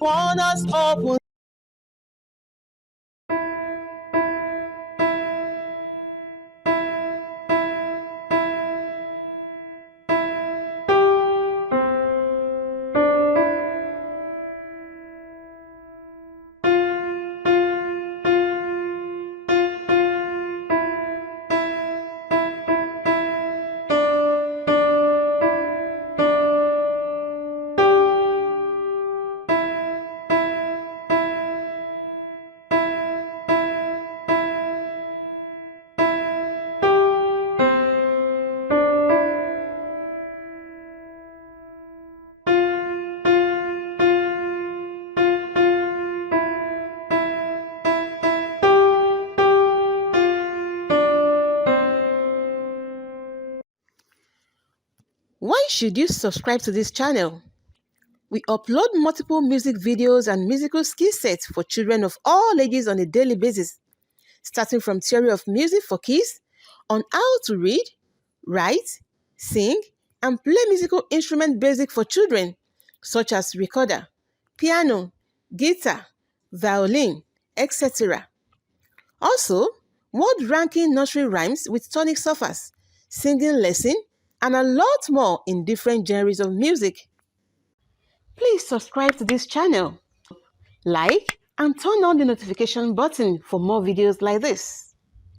Corners open. Why should you subscribe to this channel? We upload multiple music videos and musical skill sets for children of all ages on a daily basis, starting from theory of music for kids on how to read, write, sing, and play musical instrument basic for children, such as recorder, piano, guitar, violin, etc. Also, word-ranking nursery rhymes with tonic surfers, singing lesson, and a lot more in different genres of music. Please subscribe to this channel, like, and turn on the notification button for more videos like this.